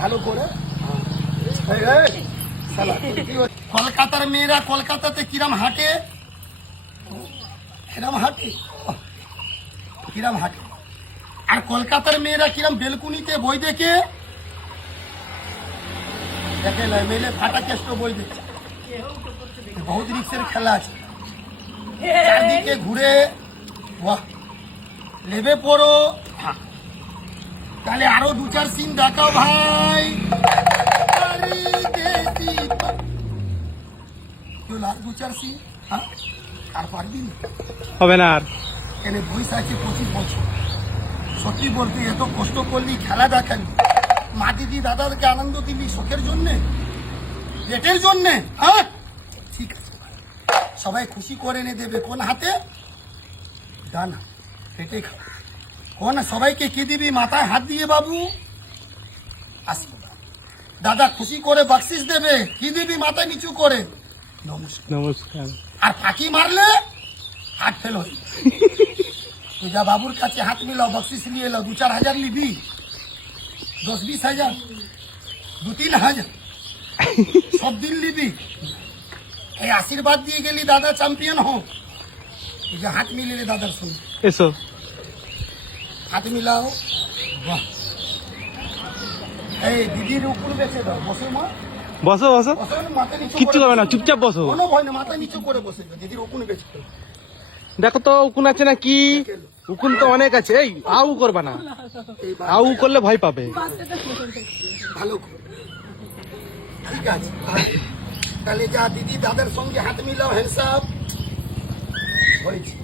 ভালো করে কলকাতার মেয়েরা কলকাতাতে কিরাম হাঁটে, কিরাম হাঁটে, কিরাম হাঁটে। আর কলকাতার মেয়েরা কিরাম বেলকুনিতে বই দেখে দেখে মেলে ফাটা কেষ্ট বই দেখে। বহুত রিক্সের খেলা আছে, চারদিকে ঘুরে বাহ লেবে পড়ো। তাহলে আরো দু চার সিন দেখাও ভাই। দু চার সিন আর পারবি হবে না আর। এনে বয়স আছে 25 বছর। সত্যি বলতে এত কষ্ট করলি, খেলা দেখালি, মা দিদি দাদাকে আনন্দ দিলি শখের জন্যে, পেটের জন্যে। হ্যাঁ ঠিক আছে, সবাই খুশি করে এনে দেবে। কোন হাতে? ডানা পেটে খা। কোন সবাইকে কি দিবি? মাথায় হাত দিয়ে বাবু আসবো। দাদা খুশি করে বকশিস দেবে, কি দিবি? মাথায় নিচু করে নমস্কার। নমস্কার। আর ফাঁকি মারলে হাত ফেল হয়ে তুই যা বাবুর কাছে হাত মিলাও, বকশিস নিয়ে এলো। 2-4 হাজার নিবি, 10-20 হাজার, 2-3 হাজার সব দিন নিবি। এই আশীর্বাদ দিয়ে গেলি দাদা চ্যাম্পিয়ন হোক। তুই যে হাত মিলিয়ে দাদার সঙ্গে এসো হাত মিলাও। বাহ, এই দিদির উপর বেঁচে দাও। বসো মা, বসো বসো, বসো, মাথা নিচু কিচ্ছু করে হবে না, বসো। চুপচাপ বসো। কোনো ভয় না, মাথা নিচু করে বসে যাও। দিদির উকুন বেঁচে দাও। দেখো তো উকুন আছে নাকি? উকুন তো অনেক আছে। এই আউ করবা না, আউ করলে ভয় পাবে। ভালো করে। ঠিক আছে, তাহলে যা দিদি দাদার সঙ্গে হাত মিলাও। হ্যান্ডসাপ হয়েছে।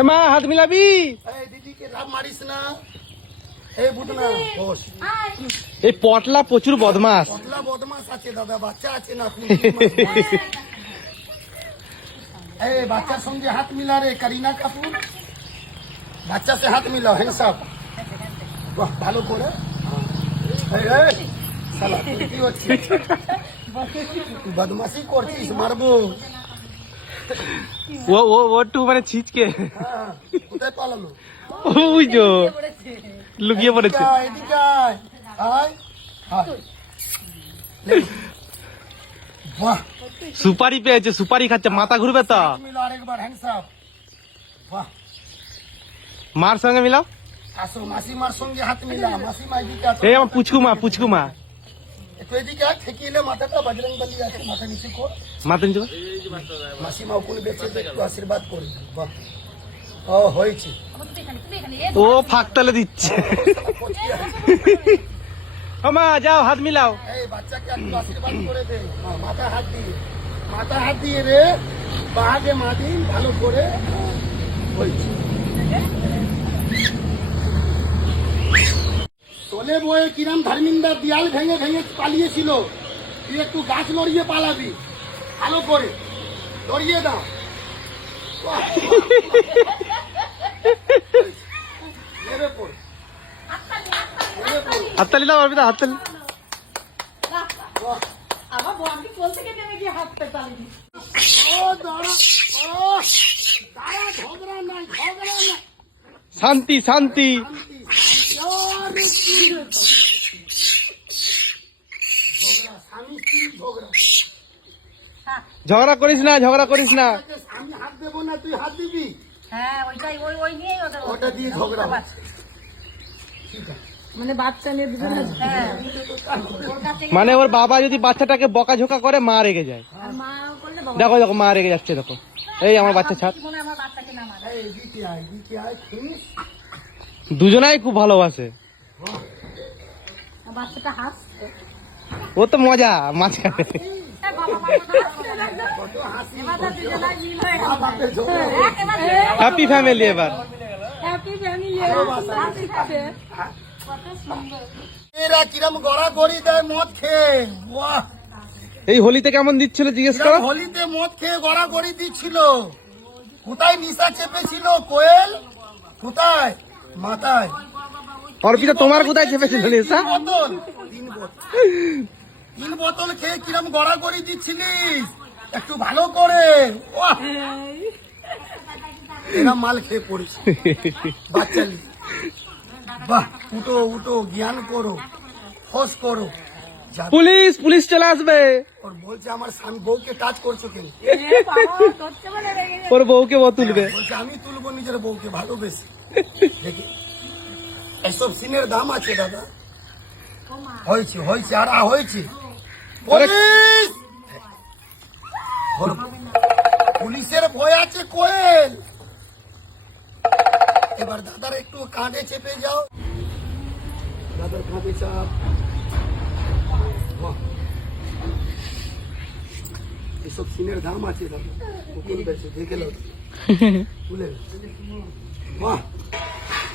এ মা হাত মিলাবি। এই দিদিকে লাভ মারিস না। এই বুঝনা বস। এই পটলা প্রচুর বদমাস। পটলা বদমাস আছে দাদা, বাচ্চা আছে না। এই বাচ্চার সঙ্গে হাত মিলা রে করিনা কাপুর। বাচ্চা সে হাত মিলাও। হ্যান্ডসাপ বাহ, ভালো করে। এই শালা তুই কি হচ্ছিস? তুই বদমাশি করছিস, মারবো। ও ও ও একটু মানে ছিচকে হ্যাঁ, কোথায় পালালো? ওই যে লুকিয়ে পড়েছে। এদিকে আয়, আয়, আয়। লে। বাহ, সুপারি পেয়েছে, সুপারি খাচ্ছে, মাথা ঘুরবে তো। হাত মিলাও আরেকবার। হ্যান্ডসাপ বাহ। মার সঙ্গে মিলাও। আসো মাসিমার সঙ্গে হাত মিলা। মাসিমা এদিকে আসো। এই আমার পুচকুমা, পুচকুমা একটু এদিকে আয়, ঠেকিয়ে মাথাটা। বজরং বলি আছে, মাথা নিচু কর। মাথা নিচে। মাসিমা ওখানে বেঁচে একটু আশীর্বাদ করে। বাহ, ও হয়েছে। ও ফাঁক তালে দিচ্ছে। ও মা যাও হাত মিলাও। এই বাচ্চাকে একটু আশীর্বাদ করে দে। মাথা হাত দিয়ে, মাথা হাত দিয়ে রে। বাহাগে মা দিন ভালো করে। হয়েছে। চলে বয়ে কিরাম ধর্মিন্দার দেয়াল ভেঙে ভেঙে পালিয়েছিল। তুই একটু গাছ লড়িয়ে পালাবি, ভালো করে লড়িয়ে দাও। নেমে পড়, নেমে পড়। হাততালি দাও অর্পিতা, হাততালি। ও দাঁড়া, ও দাঁড়া, ঝগড়া নাই, ঝগড়া নাই। শান্তি শান্তি। স্বামী স্ত্রী ঝগড়া। ঝগড়া করিস না, ঝগড়া করিস না। আমি হাত দেবো না, তুই হাত দিবি। হ্যাঁ ওইটাই ওই নিয়েই ওটা দিয়ে ঝগড়া হচ্ছে। ঠিক আছে, মানে বাচ্চা নিয়ে দুজনে মানে ওর বাবা যদি বাচ্চাটাকে বকাঝোকা করে, মা রেগে যায়। আর মা করলে দেখো দেখো মা রেগে যাচ্ছে, দেখো। এই আমার বাচ্চা ছাড়। মনে হয় আমার বাচ্চাকে না মারে। এই এদিকে আয়, এদিকে আয়, ফিনিশ। দুজনাই খুব ভালোবাসে। আর বাচ্চাটা হাসছে। ও তো মজা মাঝখানে। কত হাসি, এবার দুজনে মিল হয়ে মা বাপের ঝগড়া। হ্যাপি ফ্যামিলি এবার। Happy family. কত সুন্দর। এরা কিরম গড়াগড়ি দেয় মদ খেয়ে। বাহ, এই হোলিতে কেমন দিচ্ছিল জিজ্ঞেস করো। কিরম হোলিতে মদ খেয়ে গড়াগড়ি দিচ্ছিল। কোথায় নিশা চেপেছিল কোয়েল? কোথায়? মাথায়। অর্পিতা তোমার কোথায় চেপেছিল নেশা? 3 বোতল খেয়ে কিরম গড়াগড়ি দিচ্ছিলিস, একটু ভালো করে। বাহ, এরা মাল খেয়ে পড়েছে বাচ্চা নিয়ে। বাহ, উঠো উঠো, জ্ঞান করো, ফোস করো। যা- পুলিশ পুলিশ চলে আসবে। ওর বলছে আমার স্বামী বউকে টাচ করছো কেন? এ বাবা, ধরতে বলে রেগে গেছে। ওর বউকে ও তুলবে। বলছে আমি তুলবো নিজের বউকে, ভালোবেসে। দেখি এসব সিনের দাম আছে দাদা। হয়েছে হয়েছে আর হয়েছে। পুলিশ! ওর- পুলিশের ভয় আছে কোয়েল। এবার দাদার একটু কাঁধে চেপে যাও, দাদার কাঁধে চাপ। বাহ। এসব সিনের দাম আছে দাদা, উকিল বেশি দেখে লো, তুলে নাও। বাহ,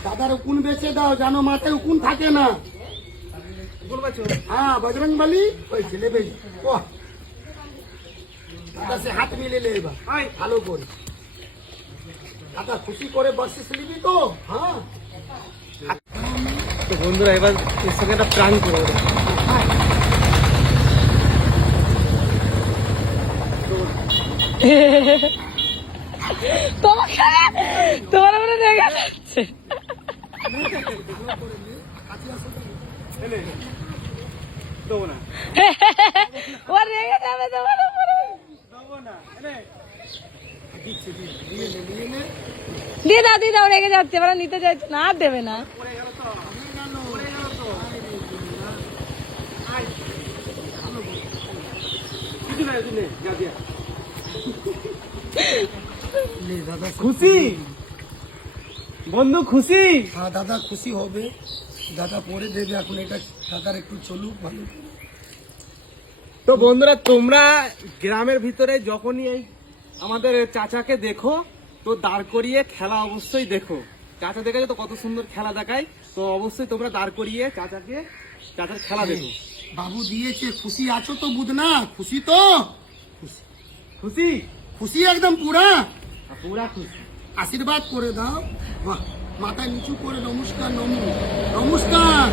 দাদার উকুন বেচে দাও, জানো মাথায় উকুন থাকে না। হ্যাঁ, বজরং বলি হয়েছে, লেবে যাও। বাহ, দাদা সে হাত মিলে লে এবার ভালো করে। দাদা খুশি করে বর্ষিস নিবি তো? হ্যাঁ, তো বন্ধুরা এবার এর সঙ্গে একটা প্রাণ করে দেবো। তোমাকে তোমার মনে রেগে যাচ্ছে। ও রেগে যাবে তোমার উপরে। দিয়ে দাও রেগে যাচ্ছে, এবার নিতে চাইছে না, আর দেবে না। লে দাদা। খুশি বন্ধু, খুশি? হ্যাঁ দাদা খুশি হবে, দাদা পরে দেবে, এখন এটা দাদার একটু চলুক ভালো। তো বন্ধুরা তোমরা গ্রামের ভিতরে যখনই এই আমাদের চাচাকে দেখো তো দাঁড় করিয়ে খেলা অবশ্যই দেখো। চাচা দেখে তো কত সুন্দর খেলা দেখায়, তো অবশ্যই তোমরা দাঁড় করিয়ে চাচার খেলা দেখো। বাবু দিয়েছে, খুশি আছো তো বুধনা? খুশি তো? খুশি? খুশি একদম পুরা? পুরা খুশি। আশীর্বাদ করে দাও। বাহ, মাথা নিচু করে নমস্কার, নমস্কার।